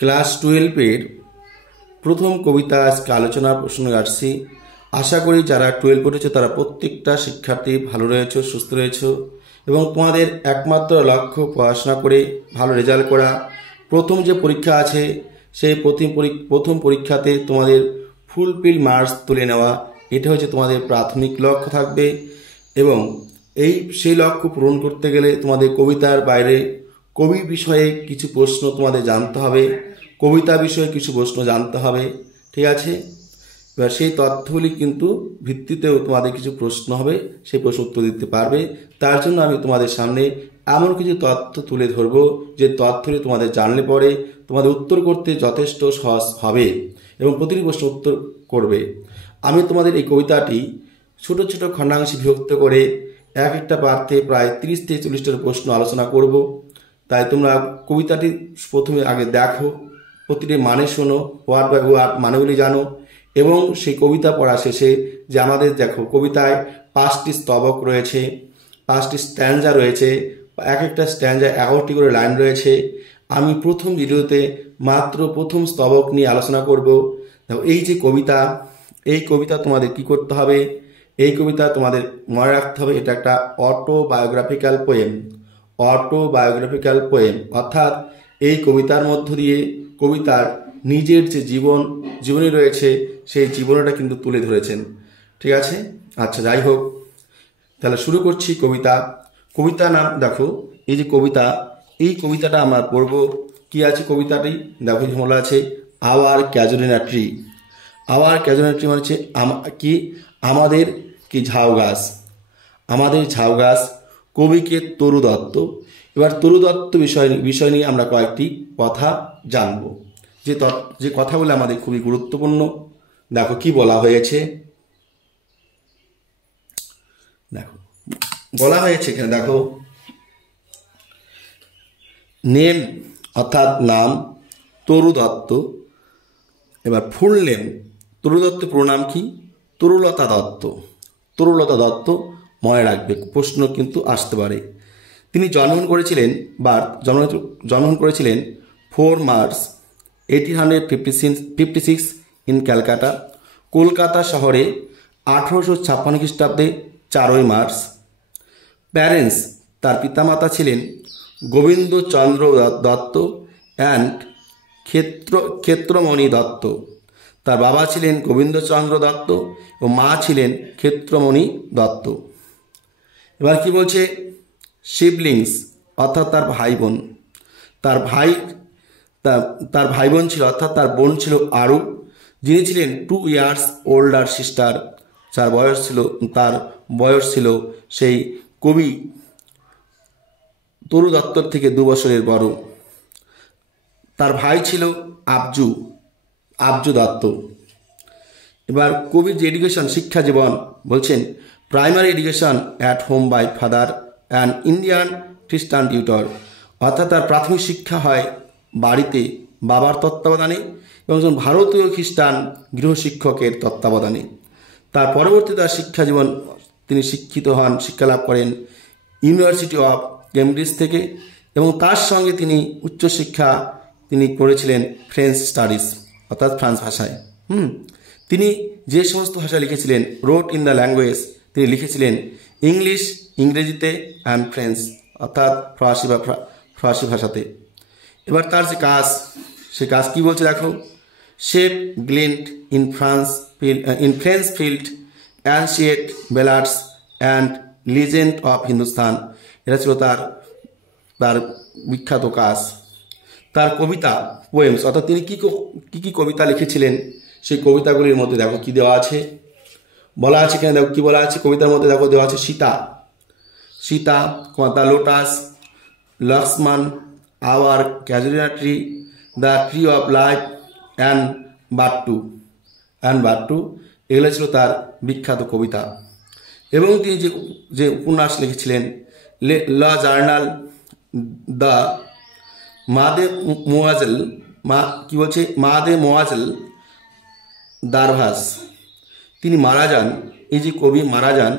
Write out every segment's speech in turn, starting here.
Class 12-এর প্রথম কবিতা আজকে আলোচনার প্রসঙ্গে আসছি। আশা করি যারা 12 পড়েছো তারা প্রত্যেকটা শিক্ষার্থী ভালো রয়েছে, সুস্থ রয়েছে এবং তোমাদের একমাত্র লক্ষ্য পড়াশোনা করে ভালো রেজাল্ট করা। প্রথম যে পরীক্ষা আছে সেই প্রথম পরীক্ষাতে তোমাদের ফুলফিল মার্কস তুলে নেওয়া, এটা হচ্ছে তোমাদের প্রাথমিক লক্ষ্য থাকবে। এবং সেই লক্ষ্য পূরণ করতে গেলে তোমাদের কবিতার বাইরে কবি বিষয়ে কিছু প্রশ্ন তোমাদের জানতে হবে, কবিতা বিষয়ে কিছু প্রশ্ন জানতে হবে, ঠিক আছে? এবার সেই তথ্যগুলি কিন্তু ভিত্তিতেও তোমাদের কিছু প্রশ্ন হবে, সেই প্রশ্ন উত্তর দিতে পারবে। তার জন্য আমি তোমাদের সামনে এমন কিছু তথ্য তুলে ধরবো যে তথ্যটি তোমাদের জানলে পরে তোমাদের উত্তর করতে যথেষ্ট সহজ হবে এবং প্রতিটি প্রশ্ন উত্তর করবে। আমি তোমাদের এই কবিতাটি ছোট ছোট খণ্ডাংশে বিভক্ত করে এক একটা পাঠে প্রায় 30 থেকে 40টা প্রশ্ন আলোচনা করব। তাই তোমরা কবিতাটি প্রথমে আগে দেখো, প্রতিটি মানে শোনো, ওয়ার্ড বাই ওয়ার্ড মানেগুলি জানো এবং সেই কবিতা পড়া শেষে যে আমাদের দেখো কবিতায় 5টি স্তবক রয়েছে, 5টি স্ট্যান্জা রয়েছে, এক একটা স্ট্যান্জায় 11টি করে লাইন রয়েছে। আমি প্রথম ভিডিওতে মাত্র প্রথম স্তবক নিয়ে আলোচনা করব। দেখো এই যে কবিতা, এই কবিতা তোমাদের কি করতে হবে, এই কবিতা তোমাদের মনে রাখতে হবে এটা একটা অটোবায়োগ্রাফিক্যাল পোয়েম। অটোবায়োগ্রাফিক্যাল পোয়েম অর্থাৎ এই কবিতার মধ্য দিয়ে কবিতার নিজের যে জীবনী রয়েছে সেই জীবনটা কিন্তু তুলে ধরেছেন, ঠিক আছে? আচ্ছা, যাই হোক, তাহলে শুরু করছি কবিতা। কবিতা নাম দেখো, এই যে কবিতা, এই কবিতাটা আমরা পড়ব। কি আছে কবিতাটি দেখো, বলা আছে hour casuarina tree. Hour casuarina tree মানে হচ্ছে কি আমাদের কি ঝাউ গাছ, আমাদের ঝাউ গাছ। কবিকে তরু দত্ত। এবার তরু দত্ত বিষয় নিয়ে আমরা কয়েকটি কথা জানব, যে কথাগুলো আমাদের খুবই গুরুত্বপূর্ণ। দেখো কি বলা হয়েছে, দেখো বলা হয়েছে এখানে, দেখো নেম অর্থাৎ নাম তরু দত্ত। এবার ফুল নেম, তরু দত্ত প্রণাম কি তরুলতা দত্ত। তরুলতা দত্ত মনে রাখবে, প্রশ্ন কিন্তু আসতে পারে। তিনি জন্মগ্রহণ করেছিলেন 4 মার্চ 1856 ইন ক্যালকাটা, কলকাতা শহরে 1856 খ্রিস্টাব্দে 4 মার্চ। প্যারেন্টস, তার পিতামাতা ছিলেন গোবিন্দচন্দ্র দত্ত অ্যান্ড ক্ষেত্রমণি দত্ত। তার বাবা ছিলেন গোবিন্দচন্দ্র দত্ত ও মা ছিলেন ক্ষেত্রমণি দত্ত। এবার কি বলছে, সিবলিংস অর্থাৎ তার ভাই বোন। তার ভাই বোন ছিল অর্থাৎ তার বোন ছিল আরু, যিনি ছিলেন 2 ইয়ার্স ওল্ডার সিস্টার। তার বয়স ছিল সেই কবি তরু দত্তর থেকে 2 বছরের বড়। তার ভাই ছিল আবজু দত্ত। এবার কবির যে এডুকেশন শিক্ষা জীবন বলছেন, primary education at home by father and Indian Christian tutor. অর্থাৎ তার প্রাথমিক শিক্ষা হয় বাড়িতে বাবার তত্ত্বাবধানে এবং একজন ভারতীয় খ্রিস্টান গৃহশিক্ষকের তত্ত্বাবধানে। তার পরবর্তী তার শিক্ষা জীবন তিনি শিক্ষালাভ করেন ইউনিভার্সিটি অফ কেমব্রিজ থেকে এবং তার সঙ্গে তিনি উচ্চশিক্ষা করেছিলেন ফ্রেঞ্চ স্টাডিজ অর্থাৎ ফ্রান্স ভাষায়। তিনি যে সমস্ত ভাষা লিখেছিলেন, রোট ইন দ্য ল্যাঙ্গুয়েজ, তিনি লিখেছিলেন ইংলিশ, ইংরেজিতে অ্যান্ড ফ্রেঞ্চ অর্থাৎ ফরাসি ভাষাতে। এবার তার যে কাজ, সে কাজ কি বলছে দেখো, sheaf gleaned in French field ancient ballads and legend of Hindustan. এটা ছিল তার বিখ্যাত কাজ। তার কবিতা পোয়েমস অর্থাৎ তিনি কি কবিতা লিখেছিলেন, সেই কবিতাগুলির মধ্যে দেখো কি দেওয়া আছে, বলা আছে এখানে। দেখো কি বলা আছে কবিতার মধ্যে, দেখো দেওয়া আছে Sita, the lotus, Lakshman, our casuarina tree, the tree of life and Buttoo. এগুলো ছিল তার বিখ্যাত কবিতা। এবং তিনি যে উপন্যাস লিখেছিলেন, ল জার্নাল, দ্য মাদে মোয়াজেল দারভাস। তিনি মারা যান, এই যে কবি মারা যান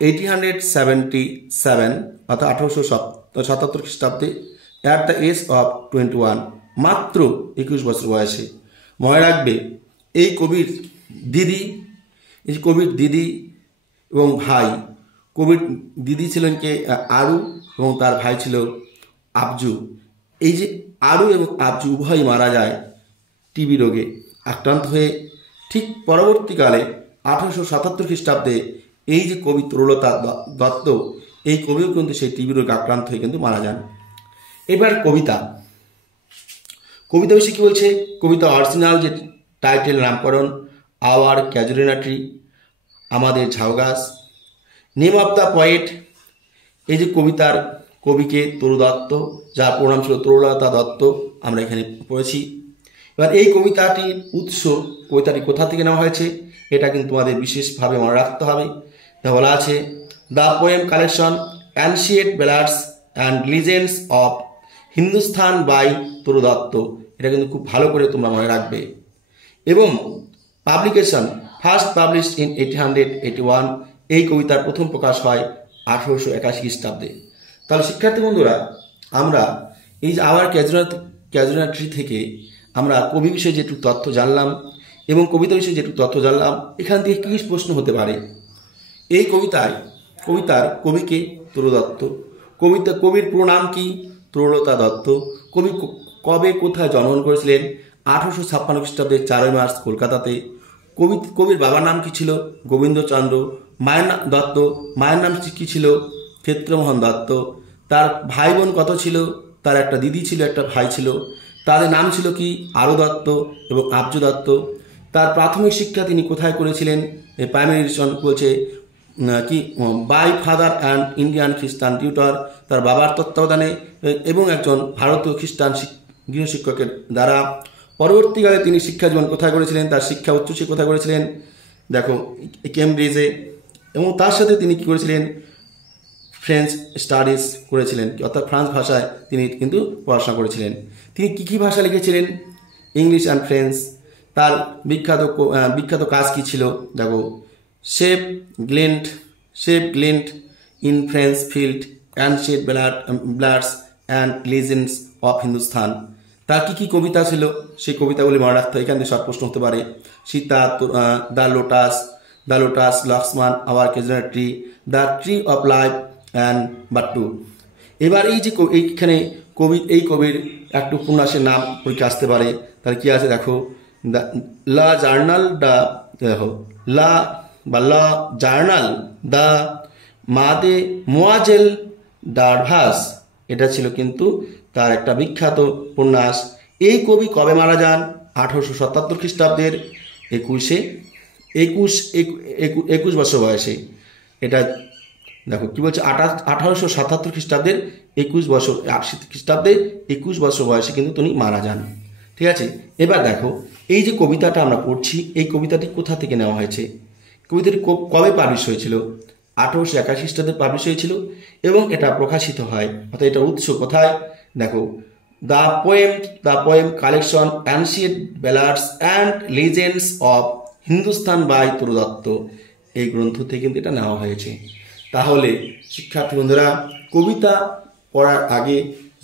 1877 অর্থাৎ 1877 খ্রিস্টাব্দে অ্যাট দ্য এজ অফ 21। মাত্র 21 বছর বয়সে। মনে রাখবে এই কবির দিদি এবং ভাই, কবির দিদি ছিলেন কে আরু এবং তার ভাই ছিল আবজু। এই যে আরু এবং আবজু উভয়ই মারা যায় টিবি রোগে আক্রান্ত হয়ে। ঠিক পরবর্তীকালে 1877 খ্রিস্টাব্দে এই যে কবি তরুলতা দত্ত, এই কবিও কিন্তু সেই টিবি রোগে আক্রান্ত হয়ে কিন্তু মারা যান। এবার কবিতা বিষয়ে কী বলছে? কবিতা অরিজিনাল যে টাইটেল নামকরণ আওয়ার ক্যাজুয়ালিনা ট্রি, আমাদের ঝাউ গাছ। নেম অফ দ্য পয়েট, এই যে কবিতার কবিকে তরু দত্ত, যার পুরো নাম ছিল তরুলতা দত্ত, আমরা এখানে পড়েছি। এবার এই কবিতাটির উৎস, কবিতাটি কোথা থেকে নেওয়া হয়েছে এটা কিন্তু তোমাদের বিশেষভাবে মনে রাখতে হবে। তা বলা আছে the poem collection ancient ballads and legends of Hindustan by Toru Dutt. এটা কিন্তু খুব ভালো করে তোমরা মনে রাখবে। এবং পাবলিকেশন ফার্স্ট পাবলিশড ইন 1881, এই কবিতার প্রথম প্রকাশ হয় 1881 খ্রিস্টাব্দে। তাহলে শিক্ষার্থী বন্ধুরা, আমরা এই যে আওয়ার ক্যাজুয়ালিনা ট্রি থেকে আমরা কবি বিষয়ে যেটুকু তথ্য জানলাম এবং কবিতা বিষয়ে যেটুকু তথ্য জানলাম, এখান থেকে কী প্রশ্ন হতে পারে? এই কবিতার কবিকে তরু দত্ত, কবির পুরো নাম কি? তরুলতা দত্ত। কবি কবে কোথায় জন্মগ্রহণ করেছিলেন? 1856 খ্রিস্টাব্দের 4 মার্চ কলকাতাতে। কবির বাবার নাম কি ছিল? গোবিন্দচন্দ্র দত্ত। মায়ের নাম কি ছিল? ক্ষেত্রমোহন দত্ত। তার ভাই বোন কত ছিল? তার একটা দিদি ছিল, একটা ভাই ছিল। তাদের নাম ছিল কি? আরু দত্ত এবং আবজু দত্ত। তার প্রাথমিক শিক্ষা তিনি কোথায় করেছিলেন? প্রাইমারি এডুকেশন বলছে কি by father and Indian Christian tutor, তার বাবার তত্ত্বাবধানে এবং একজন ভারতীয় খ্রিস্টান গৃহশিক্ষকের দ্বারা। পরবর্তীকালে তিনি শিক্ষা জীবন কোথায় করেছিলেন? তার শিক্ষা উচ্চশিক্ষা কোথায় করেছিলেন? দেখো কেমব্রিজে। এবং তার সাথে তিনি কি করেছিলেন? ফ্রেঞ্চ স্টাডিজ করেছিলেন, অর্থাৎ ফ্রান্স ভাষায় তিনি কিন্তু পড়াশোনা করেছিলেন। তিনি কী ভাষা লিখেছিলেন? English and French. তার বিখ্যাত কাজ কী ছিল? দেখো sheaf gleaned in French field ancient ballads and legends of Hindustan. তার কী কবিতা ছিল? সেই কবিতাগুলি মনে রাখতে হয়, এখান থেকে শর্ট প্রশ্ন হতে পারে। Sita, the lotus, Lakshman, our casuarina tree, the tree of life and Buttoo. এবার এই যে এইখানে কবির একটু উপন্যাসের নাম পরীক্ষা আসতে পারে। তাহলে কি আছে দেখো, লা জার্নাল দ্য মাদে মোয়াজেল ডারভাস, এটা ছিল কিন্তু তার একটা বিখ্যাত উপন্যাস। এই কবি কবে মারা যান? 1877 খ্রিস্টাব্দের 21 বছর বয়সে। এটা দেখো কি বলছে, 1877 খ্রিস্টাব্দের 21 বছর বয়সে কিন্তু তিনি মারা যান। ঠিক আছে, এবার দেখো এই যে কবিতাটা আমরা পড়ছি, এই কবিতাটি কোথা থেকে নেওয়া হয়েছে? কবিতাটি কবে পাবলিশ হয়েছিল? 1881 খ্রিস্টাব্দে পাবলিশ হয়েছিল এবং এটা প্রকাশিত হয়, অর্থাৎ এটা উৎস কোথায়? দেখো the poem collection ancient ballads and legends of Hindustan by Toru Dutt, এই গ্রন্থ থেকে কিন্তু এটা নেওয়া হয়েছে। তাহলে শিক্ষার্থী বন্ধুরা, কবিতা পড়ার আগে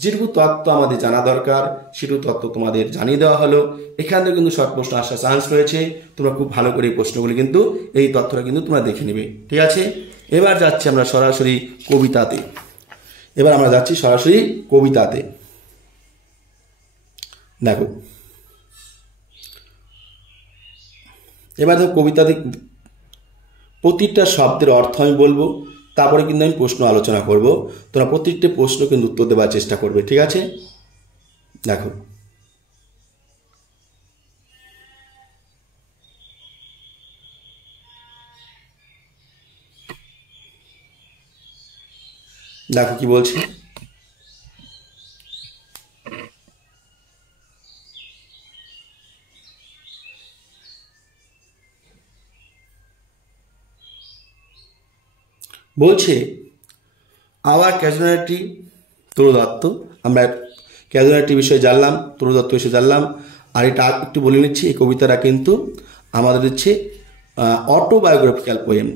যেটুকু তত্ত্ব আমাদের জানা দরকার সেটুকু তত্ত্ব তোমাদের জানিয়ে দেওয়া হলো। এখান থেকে কিন্তু শর্ট প্রশ্ন আসার চান্স রয়েছে, তোমরা খুব ভালো করে এই প্রশ্নগুলি কিন্তু এই তথ্যটা কিন্তু তোমরা দেখে নেবে। ঠিক আছে, এবার যাচ্ছি আমরা সরাসরি কবিতাতে। দেখো এবার দেখো কবিতাতে প্রতিটা শব্দের অর্থ আমি বলবো, তারপরে কিন্তু আমি প্রশ্ন আলোচনা করব। তোমরা প্রত্যেকটা প্রশ্ন কিন্তু উত্তর দেওয়ার চেষ্টা করবে। ঠিক আছে, দেখো কি বলছি। বলছে আওয়ার ক্যাজুয়ালিনা ট্রি, তরু দত্ত। আমরা ক্যাজুয়ালিনা ট্রি বিষয়ে জানলাম, তরু দত্ত বিষয়ে জানলাম। আর এটা একটু বলে নিচ্ছি, এই কবিতাটা কিন্তু আমাদের হচ্ছে অটোবায়োগ্রাফিক্যাল পোয়েম।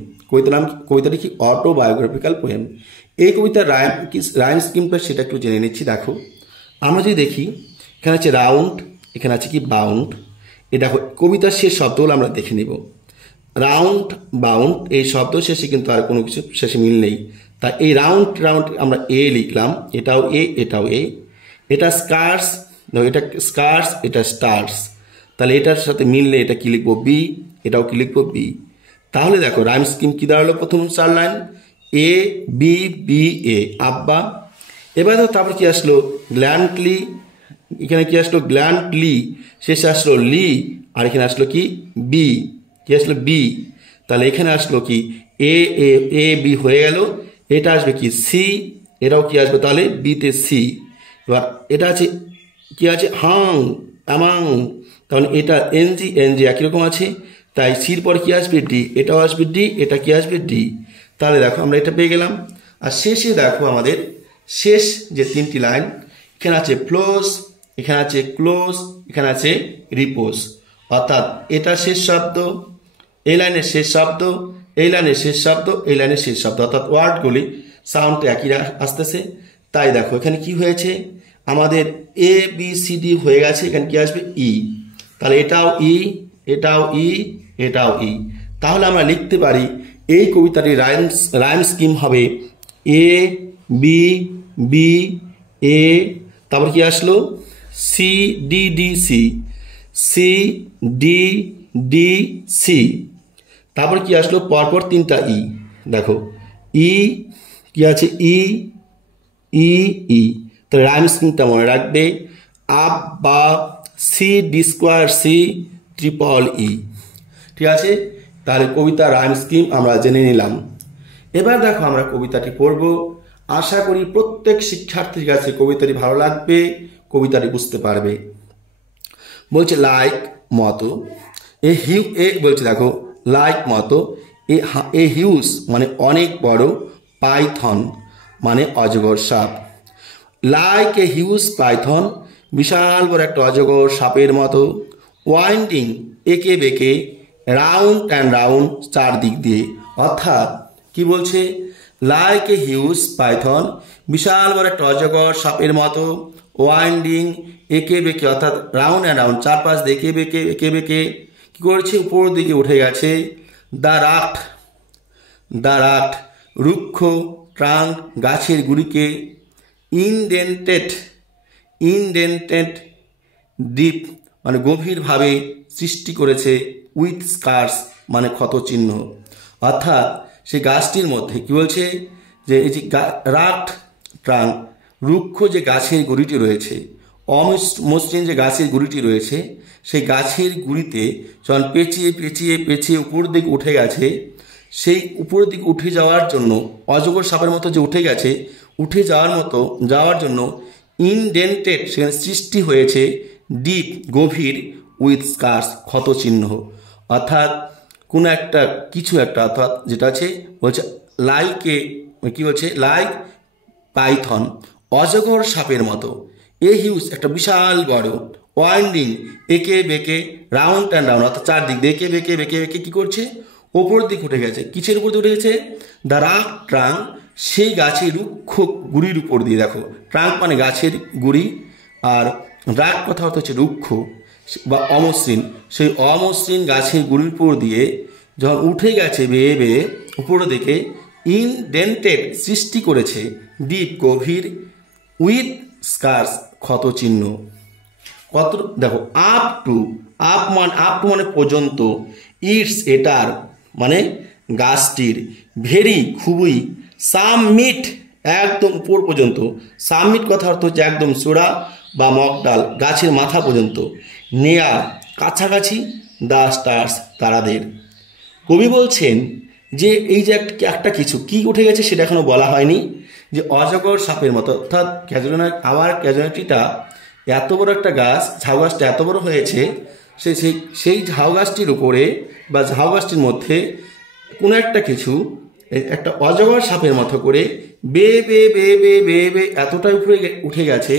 কবিতাটি কি? Autobiographical poem. এই কবিতার রাইম স্কিমটা সেটা একটু জেনে নিচ্ছি। দেখো আমরা যদি দেখি এখানে আছে রাউন্ড, এখানে আছে কি বাউন্ড। এ দেখো কবিতার শেষ শব্দগুলো আমরা দেখে নিব। রাউন্ড বাউন্ড এই শব্দ শেষে কিন্তু আর কোনো কিছু শেষে মিল নেই, তাই এই রাউন্ড রাউন্ড আমরা এ লিখলাম, এটাও এ এটাও এ। এটা স্কার্স, দেখো এটা স্কার্স এটা স্টার্স, তাহলে এটার সাথে মিললে এটা কি লিখবো বি, এটাও কি লিখবো বি। তাহলে দেখো রাইম স্কিম কি দাঁড়ালো, প্রথম 4 line A B B A আব্বা। এবার দেখো তারপর কি আসলো গ্ল্যান্ডলি, এখানে কি আসলো গ্ল্যান্ডলি, শেষে আসলো লি, আর এখানে আসলো কি বি, কি আসলো বি। তাহলে এখানে আসলো কি এ এ এ বি হয়ে গেল, এটা আসবে কি সি, এটাও কি আসবে তাহলে বিতে সি। এবার এটা আছে কি আছে হাং আমাং, কারণ এটা এনজি এনজি একই রকম আছে, তাই সির পর কি আসবে ডি, এটাও আসবে ডি, এটা কি আসবে ডি। তাহলে দেখো আমরা এটা পেয়ে গেলাম। আর শেষে দেখো আমাদের শেষ যে 3টি লাইন, এখানে আছে ফ্লোজ, এখানে আছে ক্লোজ, এখানে আছে রিপোজ, অর্থাৎ এটা শেষ শব্দ, এই লাইনের শেষ শব্দ, এই লাইনের শেষ শব্দ, এই লাইনের শেষ শব্দ, অর্থাৎ ওয়ার্ডগুলি সাউন্ডটা একই আসতেছে। তাই দেখো এখানে কি হয়েছে আমাদের এ বি সি ডি হয়ে গেছে, এখানে কি আসবে ই, তাহলে এটাও ই এটাও ই এটাও ই। তাহলে আমরা লিখতে পারি এই কবিতাটির রাইম স্কিম হবে এ বি বি এ, তারপর কি আসলো C D D C, C D D C, তারপর কি আসলো পরপর 3টা ই, দেখো ই কি আছে ই ই ই। তো রাইম স্কিমটা মনে রাখবে আপ বা C D square C triple E, ঠিক আছে। তাহলে কবিতা রাইম স্কিম আমরা জেনে নিলাম। এবার দেখো আমরা কবিতাটি পড়ব, আশা করি প্রত্যেক শিক্ষার্থীর কাছে কবিতাটি ভালো লাগবে, কবিতাটি বুঝতে পারবে। বলছে লাইক মতো, এ বলছে দেখো লাইক মতো, এ হিউজ মানে অনেক বড়, পাইথন মানে অজগর সাপ। লাইক এ হিউজ পাইথন বিশাল বড় একটা অজগর সাপের মতো, ওয়াইন্ডিং একে বেঁকে, রাউন্ড অ্যান্ড রাউন্ড চারদিক দিয়ে। অর্থাৎ কি বলছে লাইক এ হিউজ পাইথন বিশাল বড় একটা অজগর সাপের মতো, ওয়াইন্ডিং একে বেঁকে অর্থাৎ রাউন্ড অ্যান্ড রাউন্ড চারপাশ দিয়ে একে বেঁকে একে বেঁকে কি করেছে উপর দিকে উঠে গেছে। দ্য রাট রুক্ষ ট্রাঙ্ক গাছের গুড়িকে, ইনডেন্টেড ডিপ মানে গভীরভাবে সৃষ্টি করেছে, উইথ স্কার্স মানে ক্ষত চিহ্ন। অর্থাৎ সেই গাছটির মধ্যে কি বলছে যে এই যে রাট ট্রাঙ্ক রুক্ষ যে গাছের গুড়িটি রয়েছে, অমসৃণ যে গাছের গুড়িটি রয়েছে, সেই গাছের গুড়িতে যখন পেঁচিয়ে পেঁচিয়ে পেঁচিয়ে উপর দিকে উঠে গেছে, সেই উপরের দিকে উঠে যাওয়ার জন্য অজগর সাপের মতো যে উঠে গেছে, উঠে যাওয়ার জন্য ইনডেন্টেড সেখানে সৃষ্টি হয়েছে, ডিপ গভীর, উইথ স্কার্স ক্ষত চিহ্ন। অর্থাৎ কোনো একটা কিছু একটা, অর্থাৎ যেটা আছে বলছে লাইকে কি বলছে লাইক পাইথন অজগর সাপের মতো, এ হিউজ একটা বিশাল বড়, ওয়াইন্ডিং একে বেঁকে, রাউন্ড অ্যান্ড রাউন্ড অর্থাৎ চারদিক দিয়ে একে বেঁকে বেঁকে বেঁকে কী করছে ওপর দিকে উঠে গেছে। কিসের উপর দিয়ে উঠে গেছে? দ্য রাক ট্রাঙ্ক সেই গাছের রুক্ষ গুড়ির উপর দিয়ে। দেখো ট্রাঙ্ক মানে গাছের গুড়ি, আর রাক কথা অর্থ হচ্ছে রুক্ষ বা অমসৃণ, সেই অমসৃণ গাছের গুড়ির উপর দিয়ে যখন উঠে গেছে বেয়ে বেয়ে উপরের দিকে, ইনডেন্টেড সৃষ্টি করেছে, ডিপ গভীর, উইথ স্কার্স ক্ষত চিহ্ন। কত দেখো আপ টু মানে পর্যন্ত, ইটস এটার মানে গাছটির, ভেরি খুবই, সামমিট একদম উপর পর্যন্ত, সামমিট কথা অর্থ হচ্ছে একদম চূড়া বা মগডাল গাছের মাথা পর্যন্ত, নেয়ার কাছাকাছি, দ্য স্টার্স তারাদের। কবি বলছেন যে এই যে একটা কিছু কি উঠে গেছে সেটা এখনো বলা হয়নি, যে অজগর সাপের মতো, অর্থাৎ ক্যাজুয়ালিটিটা এত বড় একটা গাছ, ঝাউ গাছটা এত বড় হয়েছে, সেই ঝাউ গাছটির উপরে বা ঝাউ গাছটির মধ্যে কোনো একটা কিছু একটা অজগর সাপের মতো করে বে বে বে বে বে বে এতটাই উপরে উঠে গেছে,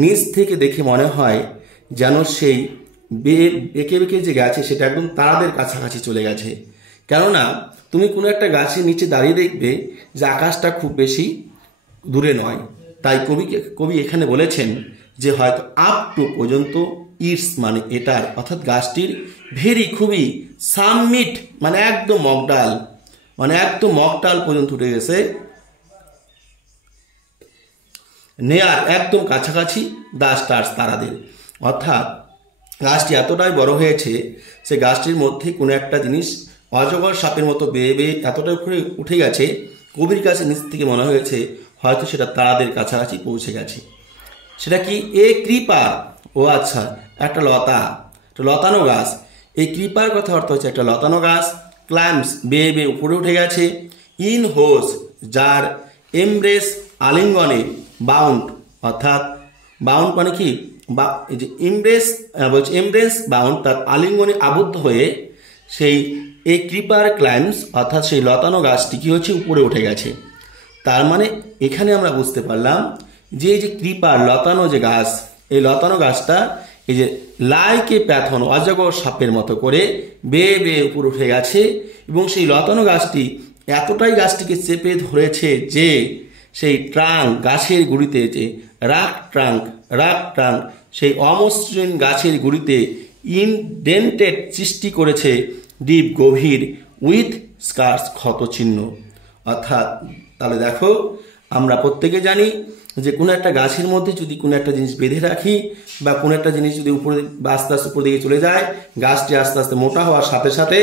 নিচ থেকে দেখে মনে হয় যেন সেই বেঁকে বেঁকে যে গেছে সেটা একদম তারাদের কাছাকাছি চলে গেছে। কেননা তুমি কোনো একটা গাছের নিচে দাঁড়িয়ে দেখবে যে আকাশটা খুব বেশি দূরে নয়। তাই কবি এখানে বলেছেন যে হয়তো আপ টু পর্যন্ত, ইটস মানে এটার, অর্থাৎ গাছটির ভেরি খুবই, সামমিট মানে একদম মগডাল, মানে একদম মগডাল পর্যন্ত উঠে গেছে, নেয়ার একদম কাছাকাছি দ্য স্টার্স তারাদের। অর্থাৎ গাছটি এতটাই বড় হয়েছে, সে গাছটির মধ্যে কোনো একটা জিনিস অজগর সাপের মতো বেয়ে বেয়ে এতটা উপরে উঠে গেছে, কবির কাছে নিচ থেকে মনে হয়েছে হয়তো সেটা তারাদের কাছাকাছি পৌঁছে গেছে। সেটা কি? এ ক্রিপার, ও আচ্ছা, একটা লতা, একটা লতানো গাছ। এই ক্রিপার কথা অর্থ হচ্ছে একটা লতানো গাছ। ক্লাইম্বস বেয়ে বেয়ে উপরে উঠে গেছে। ইন হোস, যার এমব্রেস আলিঙ্গনে, বাউন্ড, অর্থাৎ বাউন্ড মানে কি, বা এই যে এমব্রেস বলছে, এমব্রেস বাউন্ড, তার আলিঙ্গনে আবদ্ধ হয়ে সেই এই ক্রিপার ক্লাইম্বস, অর্থাৎ সেই লতানো গাছটি কি হচ্ছে, উপরে উঠে গেছে। তার মানে এখানে আমরা বুঝতে পারলাম যে এই যে ক্রিপার লতানো যে গাছ, এই লতানো গাছটা এই যে লাইকে প্যাথন, অজগর সাপের মতো করে বেয়ে বেয়ে উপরে উঠে গেছে, এবং সেই লতানো গাছটি এতটাই গাছটিকে চেপে ধরেছে যে সেই ট্রাঙ্ক, গাছের গুড়িতে যে রাক ট্রাঙ্ক সেই অমসৃণ গাছের গুড়িতে ইনডেন্টেড সৃষ্টি করেছে, ডিপ গভীর, উইথ স্কার্স ক্ষত চিহ্ন। অর্থাৎ তাহলে দেখো, আমরা প্রত্যেকে জানি যে কোনো একটা গাছের মধ্যে যদি কোনো একটা জিনিস বেঁধে রাখি, বা কোনো একটা জিনিস যদি উপরে আস্তে আস্তে উপর দিকে চলে যায়, গাছটি আস্তে আস্তে মোটা হওয়ার সাথে সাথে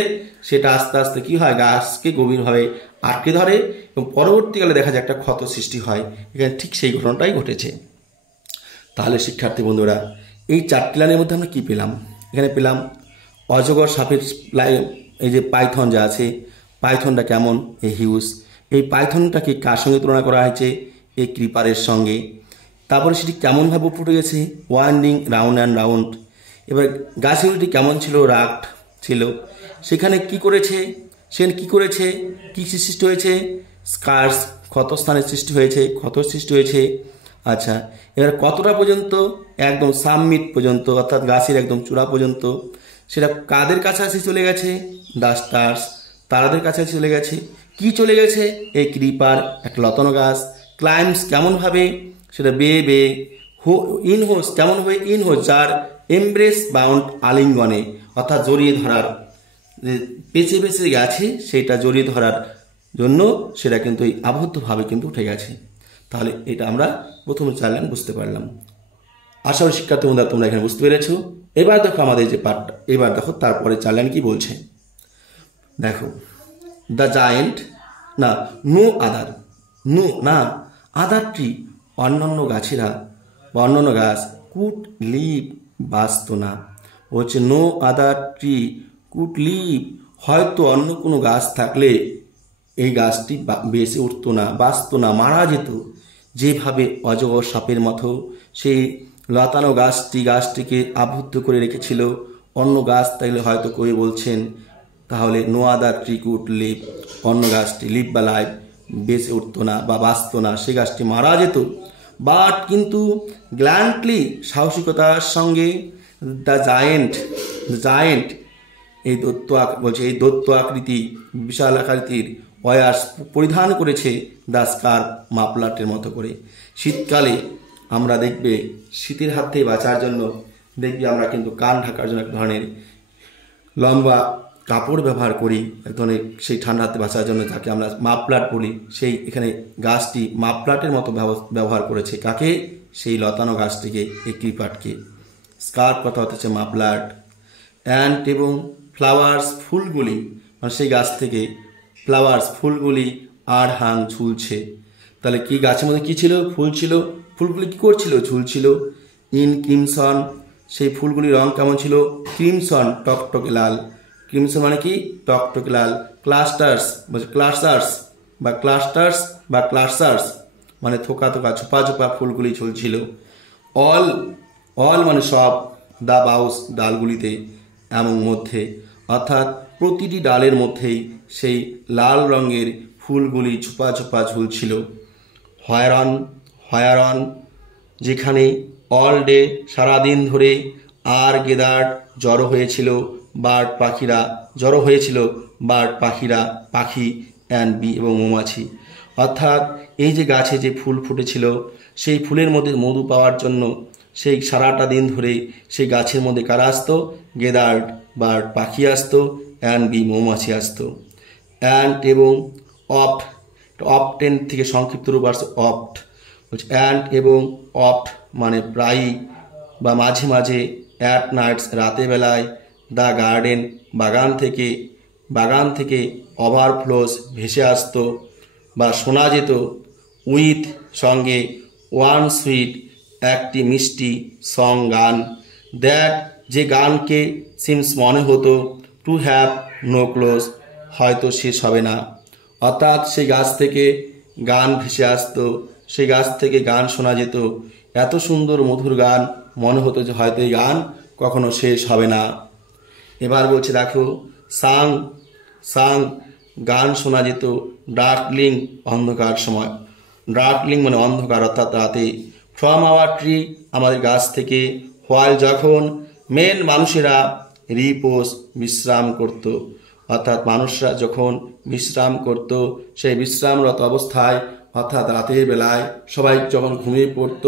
সেটা আস্তে আস্তে কি হয়, গাছকে গভীরভাবে আটকে ধরে, এবং পরবর্তীকালে দেখা যায় একটা ক্ষত সৃষ্টি হয়। এখানে ঠিক সেই ঘটনাটাই ঘটেছে। তাহলে শিক্ষার্থী বন্ধুরা, এই 4টি লাইনের মধ্যে আমরা কি পেলাম? এখানে পেলাম অজগর সাপের এই যে পাইথন যা আছে, পাইথনটা কেমন, এই হিউজ, এই পাইথনটাকে কার সঙ্গে তুলনা করা হয়েছে, এই ক্রিপারের সঙ্গে। তারপরে সেটি কেমনভাবে ফুটে গেছে, ওয়াইন্ডিং রাউন্ড অ্যান্ড রাউন্ড। এবার গাছগুলিটি কেমন ছিল, রাক্ট ছিল। সেখানে কি করেছে, কি সৃষ্টি হয়েছে, স্কার্স, ক্ষতস্থানের সৃষ্টি হয়েছে, ক্ষতর সৃষ্টি হয়েছে। আচ্ছা, এবার কতটা পর্যন্ত, একদম সামমিট পর্যন্ত, অর্থাৎ গাছের একদম চূড়া পর্যন্ত। সেটা কাদের কাছাকাছি চলে গেছে, দ্য স্টার্স, তারাদের কাছাকাছি চলে গেছে। কি চলে গেছে, এই ক্রিপার, একটা লতানো গাছ। ক্লাইম্বস কেমনভাবে, সেটা বেয়ে বেয়ে। ইনহোস কেমনভাবে, ইনহোস, যার এমব্রেস বাউন্ড আলিঙ্গনে, অর্থাৎ জড়িয়ে ধরার, যে পেঁচে পেঁচে গেছে সেটা জড়িয়ে ধরার জন্য সেটা কিন্তু এই আবদ্ধভাবে কিন্তু উঠে গেছে। তাহলে এটা আমরা প্রথমে 4 লাইন বুঝতে পারলাম। আশা করি শিক্ষার্থী বন্ধুরা তোমরা এখানে বুঝতে পেরেছো। এবার দেখো আমাদের যে পার্টটা, এবার দেখো তারপরে 4 লাইন কি বলছে। দেখো, দ্য জায়েন্ট, না, নো আদার, নো না, আদার ট্রি, অন্যান্য গাছেরা বা অন্যান্য গাছ, কুড লিভ, বাঁচত না। বলছে no other tree could live, হয়তো অন্য কোনো গাছ থাকলে এই গাছটি বেঁচে উঠতো না, বাঁচত না, মারা যেত। যেভাবে অজগর সাপের মতো সেই লতানো গাছটিকে আবদ্ধ করে রেখেছিল, অন্য গাছ থাকলে হয়তো কবি বলছেন তাহলে no other tree could live, অন্য গাছটি লিভ বা লাইভ, বেঁচে উঠতো না বা বাঁচত না, সে গাছটি মারা যেত। বাট কিন্তু গ্ল্যান্টলি, সাহসিকতার সঙ্গে, দ্য জায়েন্ট এই দৈত্য বলছে, এই দৈত্য আকৃতি, বিশাল আকৃতির ওয়ার্স পরিধান করেছে দ্য স্কার্ফ, মাফলারের মতো করে। শীতকালে আমরা দেখবে শীতের হাত থেকে বাঁচার জন্য দেখবে আমরা কিন্তু কান ঢাকার জন্য এক ধরনের লম্বা কাপড় ব্যবহার করি, এক ধরনের সেই ঠান্ডা হাতে বাঁচার জন্য, যাকে আমরা মাফলার বলি। সেই এখানে গাছটি মাফলারের মতো ব্যবহার করেছে কাকে, সেই লতানো গাছটিকে, এই ক্রিপারকে। স্কার্ফ কথা হচ্ছে মাফলার। অ্যান্ড এবং ফ্লাওয়ার্স, ফুলগুলি, মানে সেই গাছ থেকে ফ্লাওয়ার্স, ফুলগুলি আর হাং, ঝুলছে। তাহলে কি গাছের মধ্যে কি ছিল, ফুল ছিল, ফুলগুলি কি করছিল, ঝুলছিল। ইন ক্রিমসন, সেই ফুলগুলির রং কেমন ছিল, ক্রিমসন, টকটকে লাল। ক্রিমসন মানে কি, টকটকে লাল। ক্লাস্টার্স বলছে, ক্লাস্টার্স মানে থোকা থোকা, ছোপা ছোপা ফুলগুলি ঝুলছিল। অল মানে সব, দা বাউস, ডালগুলিতে, এবং মধ্যে, অর্থাৎ প্রতিটি ডালের মধ্যেই সেই লাল রঙের ফুলগুলি ছোপা ছোপা ঝুলছিল। হয়ারন, যেখানে অল ডে, সারাদিন ধরে, আর গেদার্ড, জড়ো হয়েছিল, বার্ড পাখিরা, পাখি, অ্যান্ড বি এবং মৌমাছি। অর্থাৎ এই যে গাছে যে ফুল ফুটেছিল, সেই ফুলের মধ্যে মধু পাওয়ার জন্য সেই সারাটা দিন ধরে সেই গাছের মধ্যে কারা আসতো? গেদার্ড বার্ড, পাখি আসতো, অ্যান্ড বি, মৌমাছি আসতো। অ্যান্ড এবং অফট, অফটেন থেকে সংক্ষিপ্ত রূপ আসছে অফট, বলছে অ্যান্ড এবং অফট মানে প্রায়ই বা মাঝে মাঝে, অ্যাট নাইটস রাতে বেলায়, দ্য গার্ডেন বাগান থেকে ওভারফ্লোস ভেসে আসতো বা শোনা যেত, উইথ সঙ্গে, ওয়ান সুইট একটি মিষ্টি, সং গান, দ্যাট যে গানকে সিমস মনে হতো, টু হ্যাভ নো ক্লোজ হয়তো শেষ হবে না। অর্থাৎ সেই গাছ থেকে গান ভেসে আসতো, সেই গাছ থেকে গান শোনা যেত, এত সুন্দর মধুর গান, মনে হতো যে হয়তো এই গান কখনো শেষ হবে না। এবার বলছে দেখো, সাং সাং গান শোনা যেত, ডার্কলিং অন্ধকার সময়, ডার্কলিং মানে অন্ধকার অর্থাৎ রাতে, ফ্রম আওয়ার ট্রি আমাদের গাছ থেকে, হোয়াইল যখন, মেন মানুষেরা, রিপোজ বিশ্রাম করত, অর্থাৎ মানুষরা যখন বিশ্রাম করত, সেই বিশ্রামরত অবস্থায় অর্থাৎ রাতের বেলায় সবাই যখন ঘুমিয়ে পড়ত,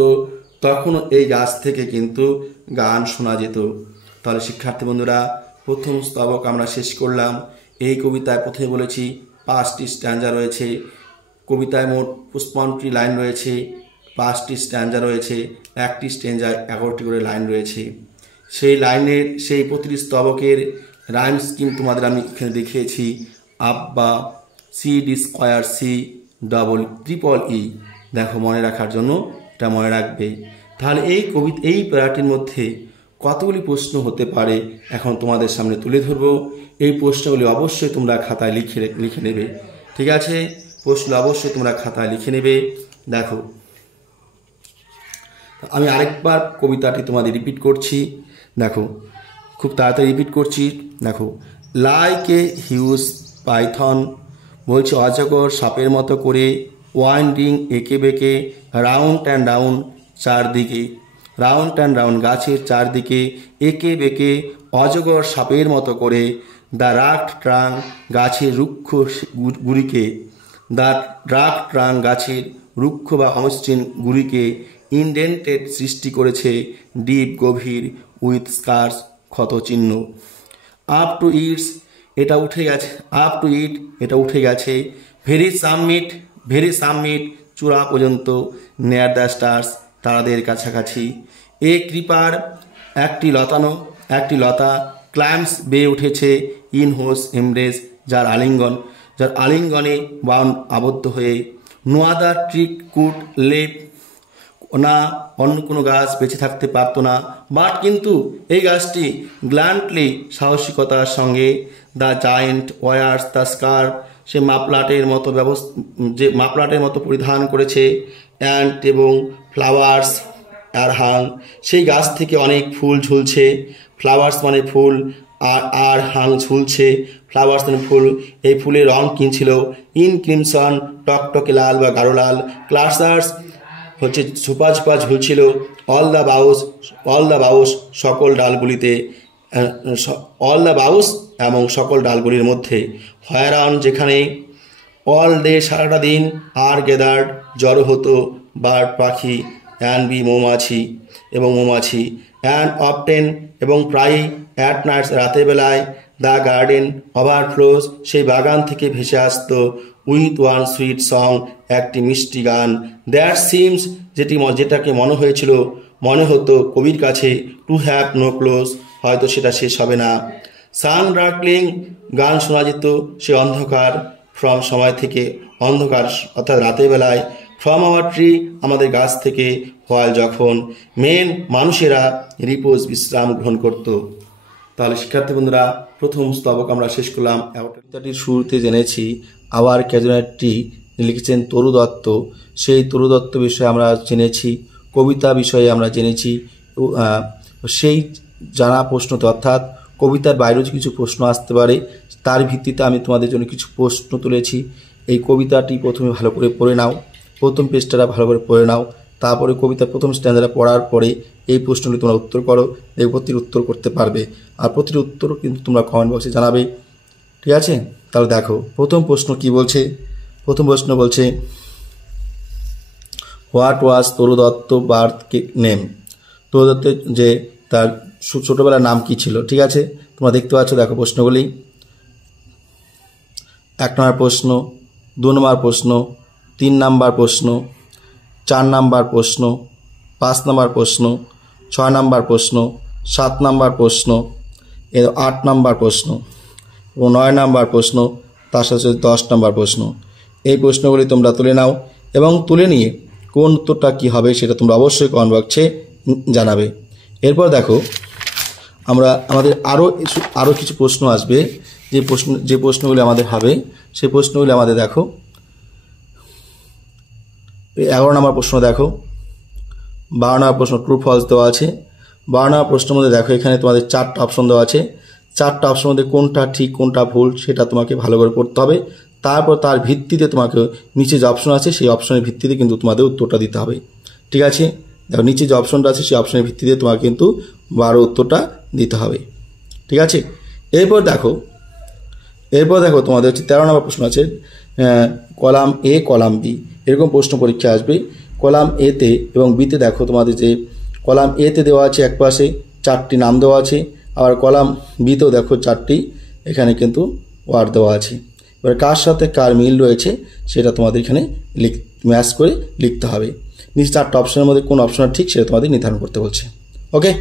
তখনও এই গাছ থেকে কিন্তু গান শোনা যেত। তাহলে শিক্ষার্থী বন্ধুরা, প্রথম স্তবক আমরা শেষ করলাম। এই কবিতায় প্রথমে বলেছি 5টি স্ট্যাঞ্জা রয়েছে, কবিতায় মোট 55টি লাইন রয়েছে, 5টি স্ট্যাঞ্জা রয়েছে, একটি স্ট্যাঞ্জায় 11টি করে লাইন রয়েছে। সেই লাইনের সেই প্রতিটি স্তবকের রাইম স্কিম তোমাদের আমি এখানে দেখিয়েছি। আব্বা, C D square C double triple E, দেখো মনে রাখার জন্য এটা মনে রাখবে। তাহলে এই প্যারাটির মধ্যে কতগুলি প্রশ্ন হতে পারে এখন তোমাদের সামনে তুলে ধরবো। এই প্রশ্নগুলি অবশ্যই তোমরা খাতায় লিখে নেবে, ঠিক আছে? প্রশ্ন অবশ্যই তোমরা খাতায় লিখে নেবে। দেখো আমি আরেকবার কবিতাটি তোমাদের রিপিট করছি, দেখো খুব তাড়াতাড়ি রিপিট করছি। দেখো, লাইক এ হিউজ পাইথন, বলছে অজগর সাপের মতো করে, ওয়াইন্ডিং এঁকে বেঁকে, রাউন্ড অ্যান্ড রাউন্ড চারদিকে, রাউন্ড অ্যান্ড রাউন্ড গাছের চারদিকে, এঁকে বেঁকে অজগর সাপের মতো করে, দ্য রাক্ট ট্রাং গাছের রুক্ষ গুড়িকে, দ্য রাক্ট ট্রাং গাছের রুক্ষ বা অমসৃণ গুড়িকে, ইনডেন্টেড সৃষ্টি করেছে, ডিপ গভীর, উইথ স্কার্স ক্ষত চিহ্ন, আপ টু ইটস এটা উঠে গেছে, আপ টু ইট এটা উঠে গেছে, ভেরি সামমিট চূড়া পর্যন্ত, নেয়ার দ্য স্টার্স তারাদের কাছাকাছি, এ কৃপার একটি লতা, ক্লাইম্স বেয়ে উঠেছে, ইন হোস এমব্রেস যার আলিঙ্গনে বাউন্ড আবদ্ধ হয়ে, no other trick could live না অন্য কোনো গাছ বেঁচে থাকতে পারত না, বাট কিন্তু এই গাছটি গ্ল্যান্টলি সাহসিকতার সঙ্গে, the giant wears the scarf সে মাপলাটের মতো পরিধান করেছে, অ্যান্ড এবং ফ্লাওয়ার্স আর হাং সেই গাছ থেকে অনেক ফুল ঝুলছে, ফ্লাওয়ার্স মানে ফুল, আর হাং ঝুলছে, ফ্লাওয়ার্স মানে ফুল, এই ফুলের রং কিনছিল, ইন ক্রিমসন টকটকে লাল বা গাঢ় লাল, ক্লাসার্স হচ্ছে ঝুপা ঝুলছিল, অল দ্য বাউস সকল ডালগুলিতে, অল দ্য বাউস এবং সকল ডালগুলির মধ্যে, হয়রান যেখানে, অল ডে সারাটা দিন, আর গেদার্ড জড়ো হতো, বার্ড পাখি, অ্যান্ড বি মৌমাছি, অ্যান্ড অফটেন এবং প্রায়ই, অ্যাট নাইটস রাতের বেলায়, দ্য গার্ডেন ওভারফ্লোস সেই বাগান থেকে ভেসে আসতো, উইথ ওয়ান সুইট সং একটি মিষ্টি গান, দ্যাট সিমস যেটাকে মনে হতো কবির কাছে, টু হ্যাভ নো ক্লোজ হয়তো সেটা শেষ হবে না, সাং ডার্কলিং গান শোনা যেত সে অন্ধকার, ফ্রম সময় থেকে অন্ধকার অর্থাৎ রাতের বেলায়, ফ্রম আওয়ার ট্রি আমাদের গাছ থেকে, হোয়াইল যখন, মেন মানুষেরা রিপোজ বিশ্রাম গ্রহণ করত। তাহলে শিক্ষার্থী বন্ধুরা, প্রথম স্তবক আমরা শেষ করলাম। কবিতাটির শুরুতে জেনেছি আওয়ার ক্যাজুয়ালিটি লিখেছেন তরু দত্ত, সেই তরু দত্ত বিষয়ে আমরা জেনেছি, কবিতা বিষয়ে আমরা জেনেছি, সেই জানা প্রশ্নতে অর্থাৎ কবিতার বাইরেও কিছু প্রশ্ন আসতে পারে, তার ভিত্তিতে আমি তোমাদের জন্য কিছু প্রশ্ন তুলেছি। এই কবিতাটি প্রথমে ভালো করে পড়ে নাও, প্রথম পেজটা ভালো করে পড়ে নাও, তারপরে কবিতার প্রথম স্ট্যান্ডার্ডটা পড়ার পরে এই প্রশ্নগুলি তোমরা উত্তর করো, এই প্রতির উত্তর করতে পারবে, আর প্রতির উত্তর কিন্তু তোমরা কমেন্ট বক্সে জানাবে, ঠিক আছে? তাহলে দেখো প্রথম প্রশ্ন কি বলছে। প্রথম প্রশ্ন বলছে, what was Taru Dutta birth name, তোমাদের যে তার ছোটোবেলার নাম কি ছিল। ঠিক আছে, তোমরা দেখতে পাচ্ছ, দেখো প্রশ্নগুলি। 1 নম্বর প্রশ্ন, 2 নম্বর প্রশ্ন, 3 নম্বর প্রশ্ন, 4 নম্বর প্রশ্ন, 5 নম্বর প্রশ্ন, 6 নম্বর প্রশ্ন, 7 নম্বর প্রশ্ন, 8 নম্বর প্রশ্ন এবং 9 নম্বর প্রশ্ন, তার সাথে 10 নম্বর প্রশ্ন। এই প্রশ্নগুলি তোমরা তুলে নাও এবং তুলে নিয়ে কোন উত্তরটা কী হবে সেটা তোমরা অবশ্যই কমেন্ট বক্সে জানাবে। এরপর দেখো আমাদের আরও কিছু প্রশ্ন আসবে, যে প্রশ্নগুলি আমাদের হবে সেই প্রশ্নগুলি আমাদের দেখো। 11 নম্বর প্রশ্ন দেখো, 12 নম্বর প্রশ্ন ট্রু ফলস দেওয়া আছে। 12 নম্বর প্রশ্নের মধ্যে দেখো এখানে তোমাদের 4টা অপশন দেওয়া আছে। 4টা অপশনের মধ্যে কোনটা ঠিক কোনটা ভুল সেটা তোমাকে ভালো করে পড়তে হবে। তারপর তার ভিত্তিতে তোমাকে নিচে যে অপশন আছে সেই অপশনের ভিত্তিতে কিন্তু তোমাদের উত্তরটা দিতে হবে। ঠিক আছে, দেখো নিচে যে অপশনটা আছে সেই অপশনের ভিত্তিতে তোমাকে কিন্তু 12 উত্তরটা দিতে হবে। ঠিক আছে, এরপর দেখো তোমাদের হচ্ছে 13 নম্বর প্রশ্ন আছে, কলাম এ কলাম বি এরকম প্রশ্ন পরীক্ষা আসবে। কলাম এতে এবং বিতে দেখো তোমাদের যে কলাম এতে দেওয়া আছে এক পাশে 4টি নাম দেওয়া আছে, আবার কলাম বিতেও দেখো 4টি এখানে কিন্তু ওয়ার্ড দেওয়া আছে। এবার কার সাথে কার মিল রয়েছে সেটা তোমাদের এখানে ম্যাচ করে লিখতে হবে। নিচে 4টা অপশনের মধ্যে কোন অপশনটা ঠিক সেটা তোমাদের নির্ধারণ করতে বলছে। ওকে।